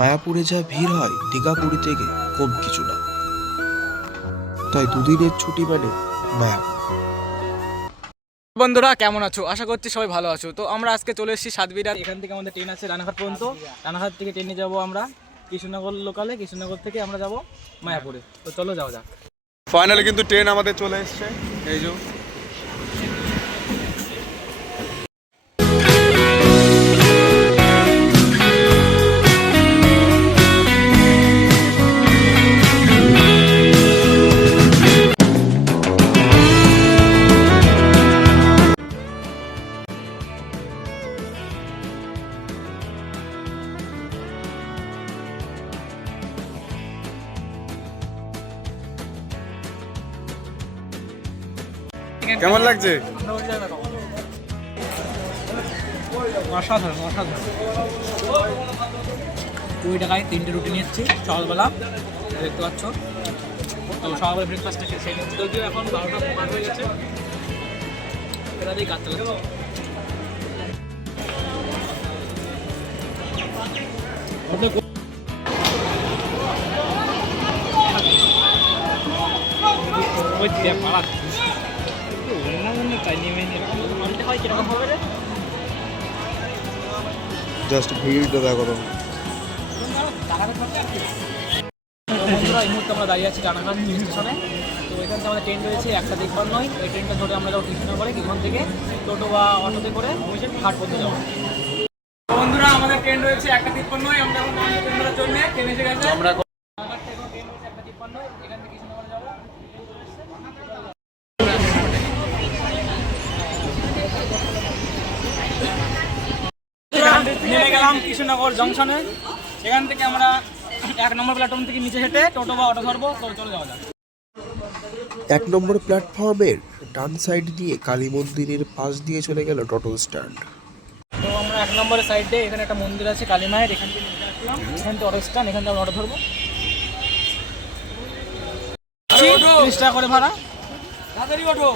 মায়াপুরে যা ভিড় হয় দীঘাপুরি থেকে কম কিছু না। তাই দুদিনের ছুটি মানে মায়াপুর। বন্ধুরা কেমন আছো? আশা করছি সবাই ভালো আছো। তো আমরা আজকে চলে এসেছি সাতবিরার। এখান থেকে আমাদের ট্রেন আছে রানাঘাট পর্যন্ত। রানাঘাট থেকে ট্রেনে যাবো আমরা কৃষ্ণনগর লোকালে, কৃষ্ণনগর থেকে আমরা যাব মায়াপুরে। তো চলো যাওয়া যাক। ফাইনালি কিন্তু ট্রেন আমাদের চলে এসছে। এই যে কেমন লাগছে? অসাধারণ অসাধারণ। 20 টাকায় 3টে রুটি নিচ্ছি সকালবেলা, দেখতে পাচ্ছ। তো সকালবেলা ব্রেকফাস্টটা খেয়ে নিচ্ছি। যদিও এখন 12টা পার হয়ে গেছে, এটা দিয়ে কাজ চালাচ্ছি। জাস্ট ভিড়টা দেখো তো। বন্ধুরা, এই মুহূর্তে আমরা দাঁড়িয়ে আছি রানাঘাট স্টেশনে। তো এখান থেকে আমাদের ট্রেন রয়েছে 1:53। ওই ট্রেনটা ধরে আমরা যাবো কৃষ্ণনগরে। এখান থেকে টোটো বা অটোতে করে ঘাট পর্যন্ত যাবো। বন্ধুরা, আমাদের ট্রেন রয়েছে 1:53। আমরা এখন ট্রেন ধরার জন্য ট্রেন এসে গেছে। আমরা রানাঘাট থেকে ট্রেন রয়েছে 1:53, এখান থেকে কৃষ্ণনগরে যাবো। নেমে গেলাম কৃষ্ণনগর জংশনে। এখান থেকে আমরা 1 নম্বর প্ল্যাটফর্ম থেকে নিচে হেঁটে টোটো বা অটো ধরবো। তো চলে যাওয়া যাক। 1 নম্বর প্ল্যাটফর্মের ডান সাইড দিয়ে কালী মন্দিরের পাশ দিয়ে চলে গেল টোটো স্ট্যান্ড। তো আমরা 1 নম্বরের সাইডে এখানে একটা মন্দির আছে কালী মায়ের, এখান থেকে নিচে আসলাম। এখান থেকে অটো স্ট্যান্ড, এখান থেকে আমরা অটো ধরবো। 30 টাকা করে ভাড়া। তাড়াতাড়ি অটো।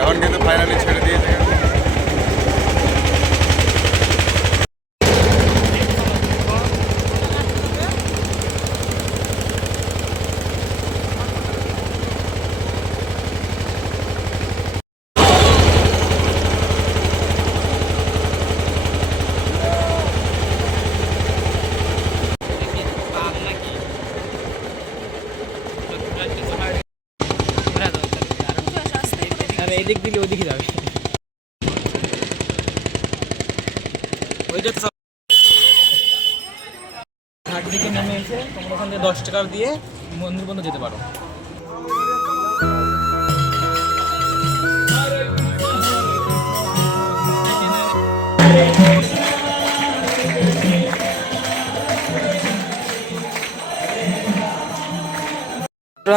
এখন কিন্তু ফাইনালি ছেড়ে দিয়েছে। এদিক দিলে ওইদিকে যাবে। ওইটা তো ঘাট দিকে নেমে এসে তোমরা ওখান থেকে 10 টাকা দিয়ে মন্দির পর্যন্ত যেতে পারো।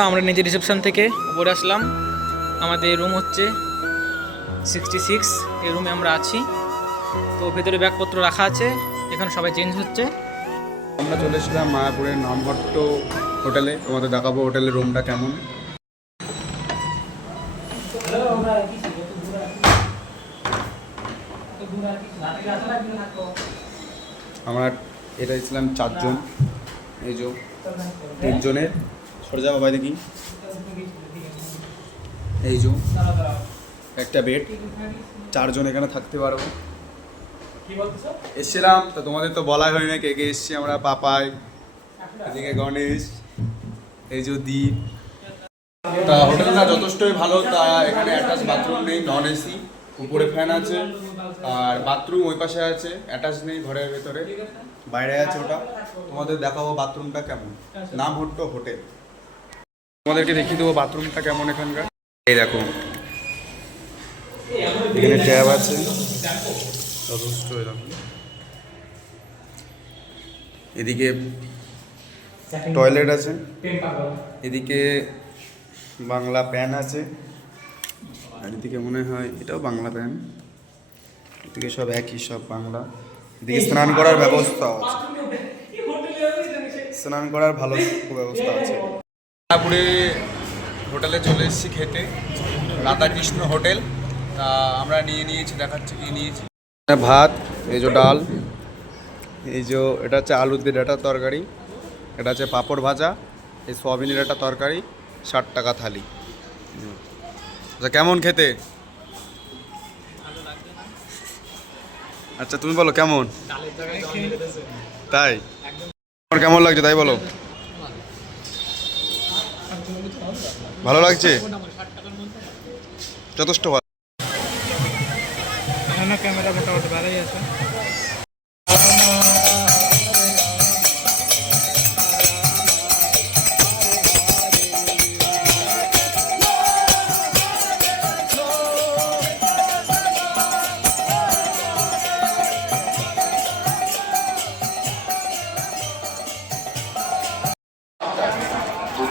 আমরা নিচে রিসেপশন থেকে উপরে আসলাম। আমাদের রুম হচ্ছে 66, এই রুমে আমরা আছি। তো ভেতরে ব্যাগপত্র রাখা আছে, এখানে সবাই চেঞ্জ হচ্ছে। আমরা চলে এসেছিলাম মায়াপুরের নামহট্ট হোটেলে। তোমাদের দেখাবো হোটেলের রুমটা কেমন। আমরা এটা ছিলাম 4 জন। এই যে 3 জনের সরে যাবো ভাই দেখি। এই যে একটা বেড, 4 জন এখানে থাকতে পারবো। এসছিলাম তো তোমাদের তো বলা হয় না কে কে এসছি আমরা। পাপাই, এদিকে গণেশ, এই যে দীপ, তা হোটেলটা যথেষ্টই ভালো। তা এখানে অ্যাটাচ বাথরুম নেই, নন এসি, উপরে ফ্যান আছে, আর বাথরুম ওই পাশে আছে, অ্যাটাচ নেই ঘরের ভেতরে, বাইরে আছে ওটা। তোমাদের দেখাবো বাথরুমটা কেমন। নাম হট্টো হোটেল। তোমাদেরকে দেখিয়ে দেবো বাথরুমটা কেমন এখানকার। এই দেখো, এখানে ট্যাব আছে, যথেষ্ট এরকম। এদিকে টয়লেট আছে, এদিকে বাংলা প্যান আছে, আর এদিকে মনে হয় এটাও বাংলা প্যান। এদিকে সব একই, সব বাংলা। এদিকে স্নান করার ব্যবস্থা আছে, স্নান করার ভালো ব্যবস্থা আছে। তারপরে হোটেলে চলে এসেছি খেতে, রাধাকৃষ্ণ হোটেল। তা আমরা নিয়েছি, দেখাচ্ছি কি নিয়েছি। ভাত, এই যে ডাল, এই যে এটা হচ্ছে আলু দিয়ে ডাঁটার তরকারি, এটা হচ্ছে পাঁপড় ভাজা, এই সোয়াবিনের একটা তরকারি, 60 টাকা থালি। আচ্ছা কেমন খেতে? আচ্ছা তুমি বলো কেমন? তাই তোমার কেমন লাগছে তাই বলো। ভালো লাগছে, যথেষ্ট ভালো। ক্যামেরা মোটামুটি ভালোই আছে।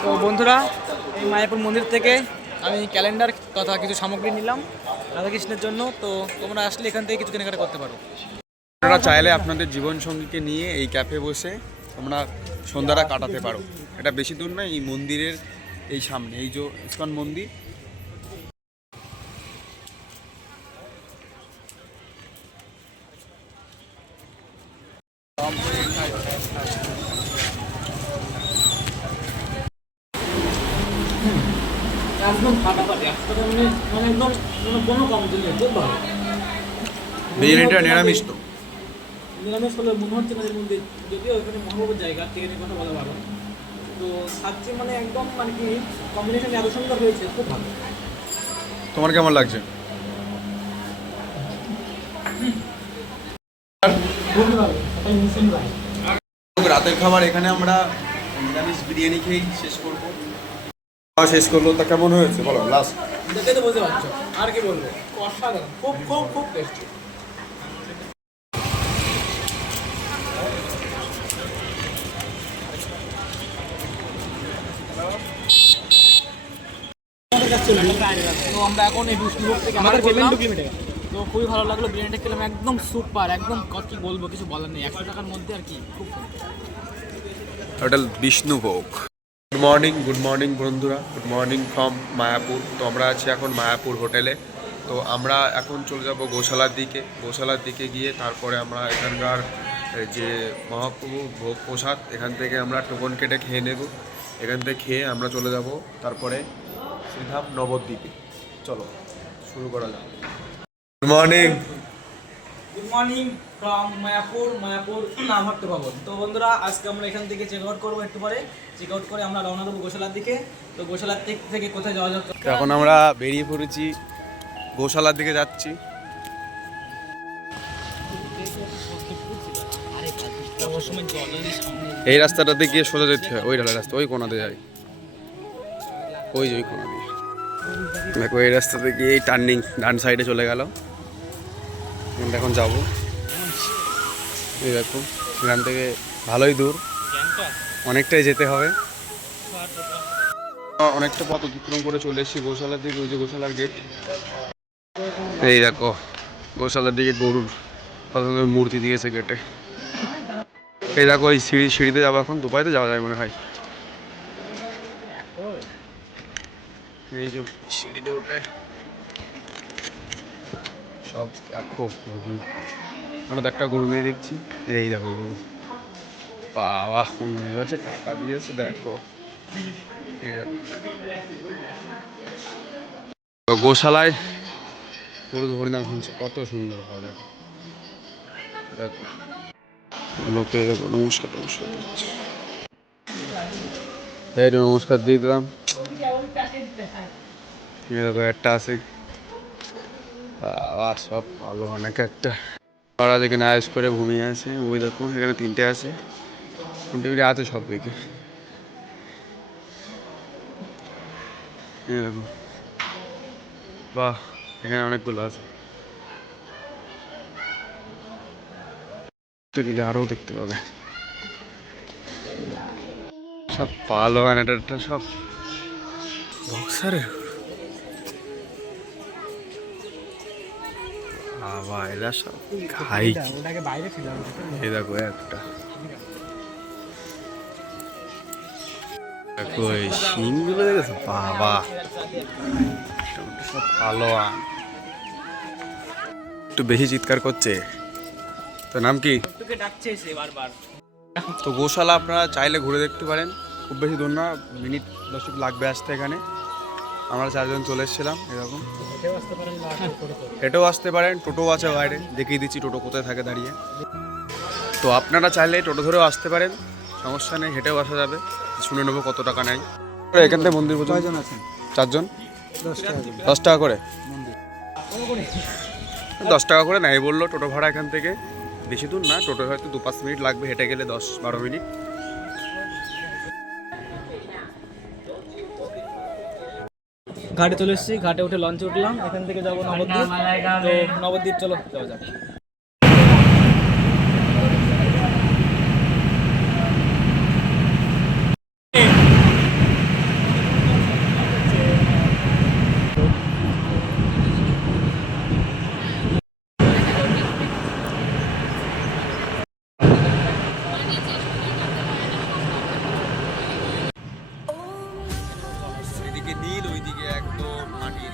তো বন্ধুরা, এই মায়াপুর মন্দির থেকে আমি ক্যালেন্ডার তথা কিছু সামগ্রী নিলাম রাধাকৃষ্ণের জন্য। তো তোমরা আসলে এখান থেকে কিছু কেনাকাটা করতে পারো। আপনারা চাইলে আপনাদের জীবনসঙ্গীকে নিয়ে এই ক্যাফে বসে তোমরা সন্ধ্যাটা কাটাতে পারো। এটা বেশি দূর নয়, এই মন্দিরের এই সামনে, এই যে ইসকন মন্দির। একদম ফাটাফাটি, মানে একদম কোনো কম দিন নেই, খুব ভালো। বিরিয়ানিটা নিরামিষ তো, নিরামিষ হলে মনে হচ্ছে না এর মধ্যে, যদিও এখানে মহাপ্রভুর জায়গা থেকে কথা বলা ভালো, তো খাচ্ছি মানে একদম মানে কি কম্বিনেশন এত সুন্দর হয়েছে, খুব ভালো। তোমার কেমন লাগছে? খুবই ভালো, এটাই মিসিং ভাই। রাতের খাবার এখানে আমরা নিরামিষ বিরিয়ানি খেয়েই শেষ করবো। শেষ করলো, তা কেমন হয়েছে বলো লাস্ট? দেখে তো বুঝতে পারছো, আর কি বলবো, অসাধারণ, খুব খুব খুব টেস্টি। তো আমরা এখন এই বিষ্ণুভোগ থেকে আমাদের পেমেন্ট তো খুবই ভালো লাগলো, বিরিয়ানিটা খেলাম একদম সুপার, একদম কি বলবো, কিছু বলার নেই, 100 টাকার মধ্যে আর কি, খুব হোটেল বিষ্ণুভোগ। গুড মর্নিং বন্ধুরা, গুড মর্নিং ফ্রম মায়াপুর। তো আমরা আছি এখন মায়াপুর হোটেলে। তো আমরা এখন চলে যাব গোশালার দিকে গিয়ে তারপরে আমরা এখানকার যে মহাপ্রভু ভোগ প্রসাদ, এখান থেকে আমরা টোকন কেটে খেয়ে নেব। এখান থেকে খেয়ে আমরা চলে যাব তারপরে শ্রীধাম নবদ্বীপে। চলো শুরু করা যাক। Good morning from Mayapur Namhatta ভবন। তো বন্ধুরা, আজকে আমরা এখান থেকে চেক আউট করবো, একটু পরে চেক আউট করে আমরা রওনা দেবো গোশালার দিকে। তো গোশালার থেকে কোথায় যাওয়া যাক? এখন আমরা বেরিয়ে পড়েছি, গোশালার দিকে যাচ্ছি। এই রাস্তাটাতে গিয়ে সোজা যেতে হয়, ওই ঢালা রাস্তা, ওই কোনাতে যাই, ওই যে ওই কোনা দিয়ে দেখো। এই রাস্তাতে গিয়ে এই টার্নিং ডান সাইডে চলে গেল, এখন যাবো। এই দেখো, এখান থেকে ভালোই দূর, অনেকটাই যেতে হবে, অনেকটা পথ অতিক্রম করে চলে এসেছি গোশালার দিকে। ওই যে গোশালার গেট, এই দেখো গোশালার দিকে গরুর মূর্তি দিয়েছে গেটে। এই দেখো এই সিঁড়িতে যাবো, এখন দুপাইতে যাওয়া যায় মনে হয়। এই যে সিঁড়িতে উঠে সব দেখো, আমরা তো একটা গরু নিয়ে দেখছি। এই দেখো গরু, বাবা আছে, টাকা দিয়েছে দেখো। গোশালায় গরু হরিনাম শুনছে, কত সুন্দর হয় দেখো। দেখো লোকে দেখো নমস্কার দিচ্ছে, এই নমস্কার দিয়ে দিলাম। দেখো একটা আছে, সব ভালো অনেক একটা ওরা যেখানে আয়েস করে ঘুমিয়ে আছে। ওই দেখো এখানে তিনটে আছে, তিনটে আছে সব দিকে। দেখো বাহ, এখানে অনেকগুলো আছে, দিলে আরও দেখতে পাবে। সব ভালো এটা সব বক্সারের বাবা, এরা সব খাই। এই দেখো একটা, দেখো এই শিংগুলো দেখেছো বাবা, সব ভালো। একটু বেশি চিৎকার করছে। তো নাম কি? তো গোশালা আপনারা চাইলে ঘুরে দেখতে পারেন, খুব বেশি দূর না, মিনিট 10 লাগবে আসতে এখানে। আমরা 4 জন চলে এসেছিলাম। এরকম হেঁটেও আসতে পারেন, টোটো আছে বাইরে, দেখিয়ে দিচ্ছি টোটো কোথায় থাকে দাঁড়িয়ে। তো আপনারা চাইলে টোটো ধরেও আসতে পারেন, সমস্যা নেই, হেঁটেও আসা যাবে। শুনে নেবো কত টাকা নেয় এখান থেকে মন্দির পর্যন্ত। 6 জন আছেন? 4 জন 10 টাকা করে, 10 টাকা করে নেয় বললো টোটো ভাড়া। এখান থেকে বেশি দূর না, টোটো হয়তো 2-5 মিনিট লাগবে, হেঁটে গেলে 10-12 মিনিট। ঘাটে চলে এসেছি, ঘাটে উঠে লঞ্চে উঠলাম, এখান থেকে যাবো নবদ্বীপ। তো নবদ্বীপ চলো যাওয়া যাক। এদিকে নীল, ওইদিকে একদম মাটির।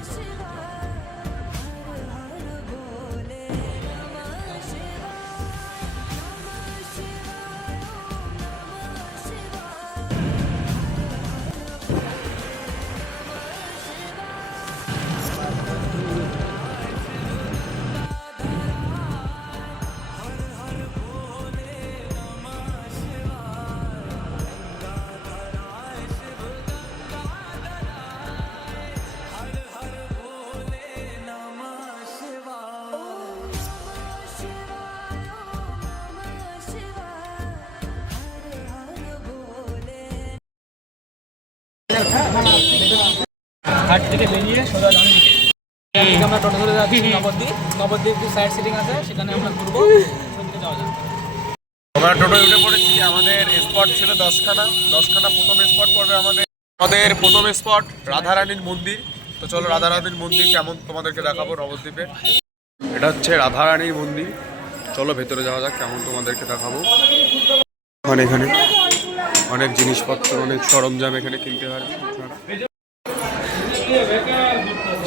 ঘাট থেকে বেরিয়ে সোজা ডান দিকে আমরা টোটো ধরে যাচ্ছি নবদ্বীপ। নবদ্বীপ যে সাইড সিটিং আছে সেখানে আমরা ঘুরবো, সেদিকে যাওয়া যাক। আমরা টোটো উঠে পড়েছি। আমাদের স্পট ছিল 10খানা। প্রথম স্পট পড়বে আমাদের প্রথম স্পট রাধারানীর মন্দির। তো চলো রাধারানীর মন্দির কেমন তোমাদেরকে দেখাবো নবদ্বীপে। এটা হচ্ছে রাধারানীর মন্দির, চলো ভেতরে যাওয়া যাক, কেমন তোমাদেরকে দেখাবো। এখানে অনেক জিনিসপত্র, অনেক সরঞ্জাম এখানে কিনতে পারবে।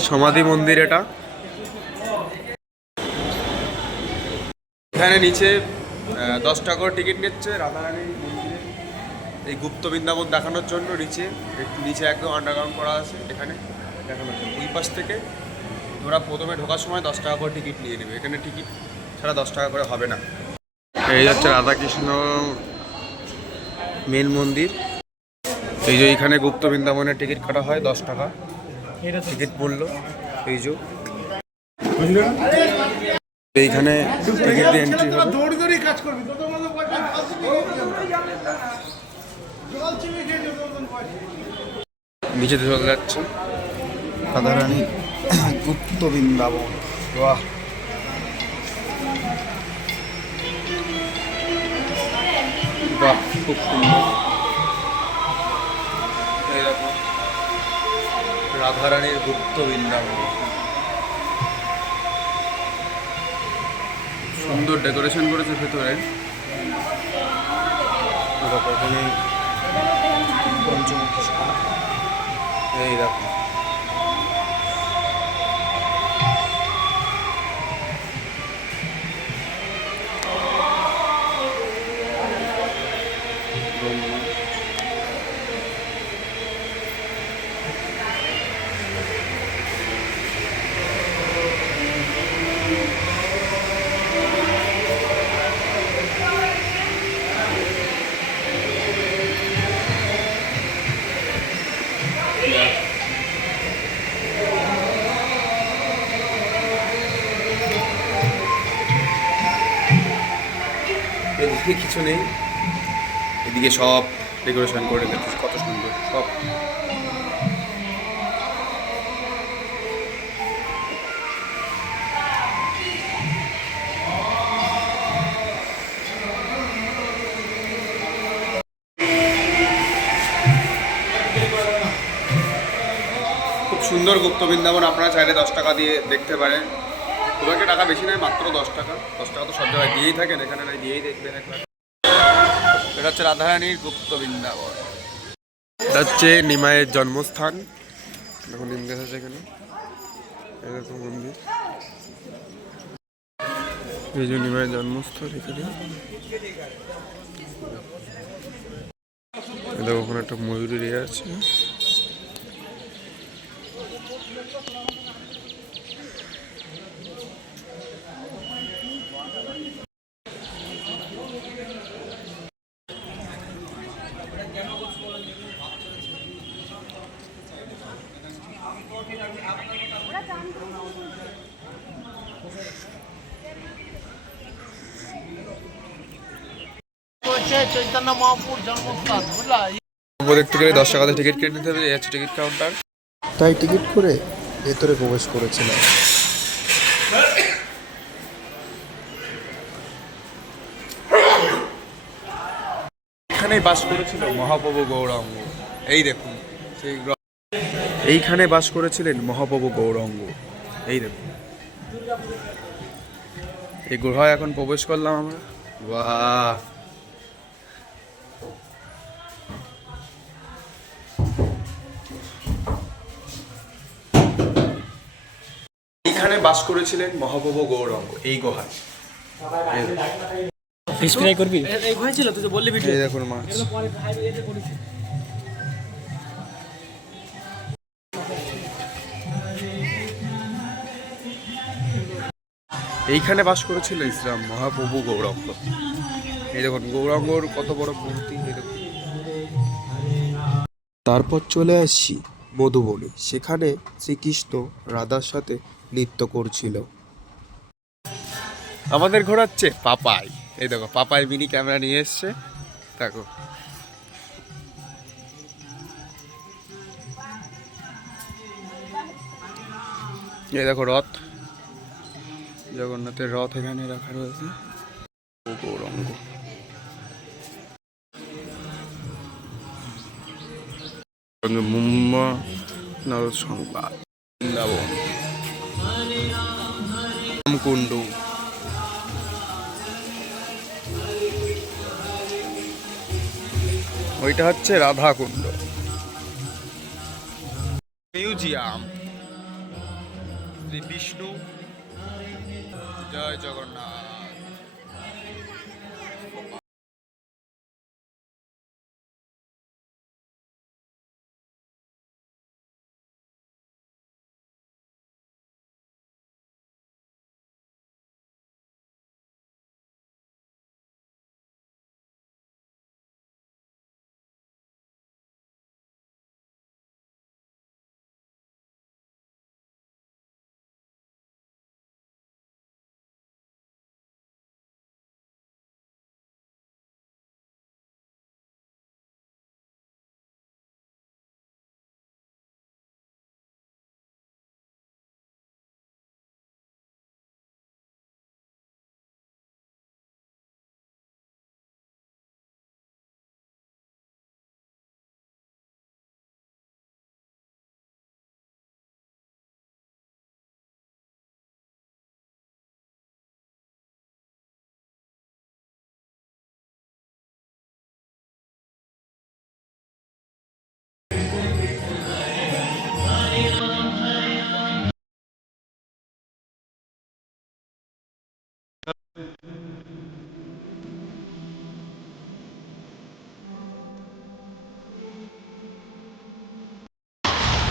সমাধি মন্দির এটা। এখানে নিচে 10 টাকা করে টিকিট নিচ্ছে রাধারানীর মন্দিরে। এই গুপ্ত বৃন্দাবন দেখানোর জন্য নিচে একদম আন্ডারগ্রাউন্ড করা আছে, এখানে দেখানোর জন্য। ওই পাশ থেকে তোমরা প্রথমে ঢোকার সময় 10 টাকা করে টিকিট নিয়ে নেবে। এখানে টিকিট ছাড়া 10 টাকা করে হবে না। এই হচ্ছে রাধাকৃষ্ণ মেন মন্দির। এই যে এখানে গুপ্ত বৃন্দাবনের টিকিট কাটা হয় 10 টাকা টিকিট মূল্য। এই যে এইখানে টিকিট দিয়ে এন্ট্রি হবে। নিচে চলে যাচ্ছে রাধারানী গুপ্ত বৃন্দাবন। বাহ, বাহ, খুব সুন্দর। এই দেখো রাধারানীর গুপ্ত বৃন্দাবন, সুন্দর ডেকোরেশন করেছে ভেতরে। এখানে পঞ্চমুখী সাপ, এই দেখো এদিকে কিছু নেই, এদিকে সব ডেকোরেশন করে রেখেছিস, কত সুন্দর সব। খুব সুন্দর গুপ্ত বৃন্দাবন, আপনারা চাইলে 10 টাকা দিয়ে দেখতে পারেন। খুব একটা টাকা বেশি নয়, মাত্র 10 টাকা। 10 টাকা তো সব জায়গায় দিয়েই থাকেন, এখানে নয় দিয়েই দেখবেন একবার। এটা হচ্ছে রাধারানীর গুপ্ত বৃন্দাবন। এটা হচ্ছে নিমাইয়ের জন্মস্থান। দেখুন নিম গাছ আছে এখানে, এরকম মন্দির। এই যে নিমাইয়ের জন্মস্থল এখানে। দেখো ওখানে একটা ময়ূরের ইয়ে আছে। চৈতন্য মহাপুর জন্মস্থান, বুঝলা? দেখতে গেলে 10 টাকা টিকিট কেটে নিতে হবে। এই হচ্ছে টিকিট কাউন্টার। তাই টিকিট করে ভেতরে প্রবেশ করেছিলাম। এখানেই বাস করেছিল মহাপ্রভু গৌরাঙ্গ। এই দেখুন সেই এইখানে বাস করেছিলেন মহাপ্রভু গৌরাঙ্গ। এই দেখুন এই গুহায় এখন প্রবেশ করলাম আমরা। বাহ, এইখানে বাস করেছিলেন মহাপ্রভু গৌরাঙ্গ, এই গুহায়। স্প্রে করবি? এই ঘরে ছিল, তুই তো বললি ভিডিও। এই দেখুন মাছ। এইখানে বাস করেছিল ইসলাম মহাপ্রভু গৌরাঙ্গ। এই দেখুন গৌরাঙ্গর কত বড় মূর্তি, এই দেখুন। তারপর চলে আসছি মধুবনে, সেখানে শ্রীকৃষ্ণ রাধার সাথে নৃত্য করছিল। আমাদের ঘোরাচ্ছে পাপাই। এই দেখো পাপাই মিনি ক্যামেরা নিয়ে এসছে, দেখো। এই দেখো রথ, জগন্নাথের রথ এখানে রাখা রয়েছে। গৌরাঙ্গ মুম্বা নর সংবাদ বৃন্দাবন কুণ্ড। ওইটা হচ্ছে রাধা কুণ্ড। মিউজিয়াম শ্রী বিষ্ণু। জয় জগন্নাথ।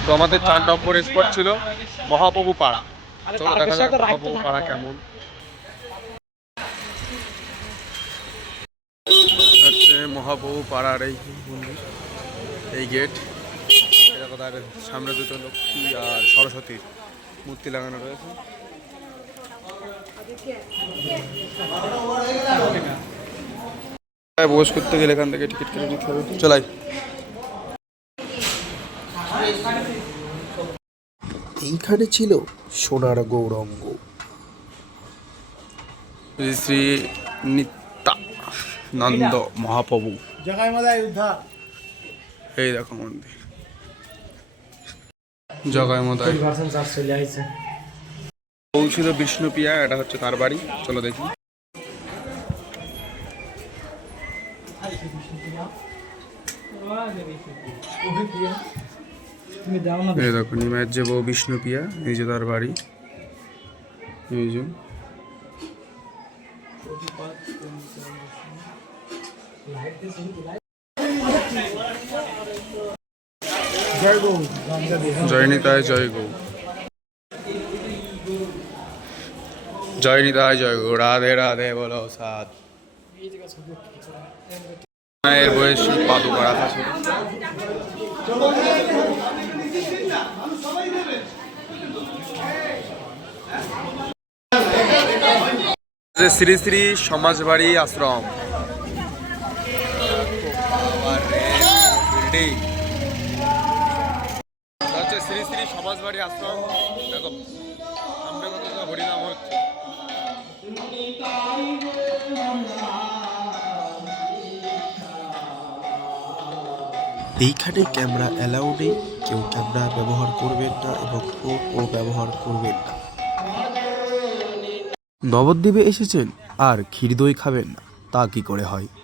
তো আমাদের 4 নম্বর স্পট ছিল মহাপ্রভু পাড়া। চলো দেখা যাক মহাপ্রভু পাড়া কেমন। হচ্ছে মহাপ্রভু পাড়ার এই মন্দির, এই গেট। এরকম তার সামনে দুটো লক্ষ্মী আর সরস্বতীর মূর্তি লাগানো রয়েছে। প্রবেশ করতে গেলে এখান থেকে টিকিট কেটে নিতে হবে। চলাই। এইখানে ছিল সোনার গৌরঙ্গ। শ্রী শ্রী নিত্যানন্দ মহাপ্রভু। এই দেখো মন্দির জগায় মদায়। পৌঁছিল বিষ্ণুপ্রিয়া, এটা হচ্ছে তার বাড়ি। চলো দেখি। এই দেখো নিমায়ের যে বউ বিষ্ণুপ্রিয়া, এই যে তার বাড়ি। এই যে জয় নিতাই জয় গৌ, জয় নিতাই জয় গৌ, রাধে রাধে বলো সাত। মায়ের বয়স পাদুকা রাখা ছিল। শ্রী শ্রী সমাজবাড়ি আশ্রম। হচ্ছে শ্রী শ্রী সমাজবাড়ি আশ্রম। দেখো আমরা কত হরিনাম হচ্ছে। এইখানে ক্যামেরা অ্যালাউ নেই, কেউ ক্যামেরা ব্যবহার করবেন না এবং ফোনও ব্যবহার করবেন না। নবদ্বীপে এসেছেন আর ক্ষীর দই খাবেন না, তা কি করে হয়?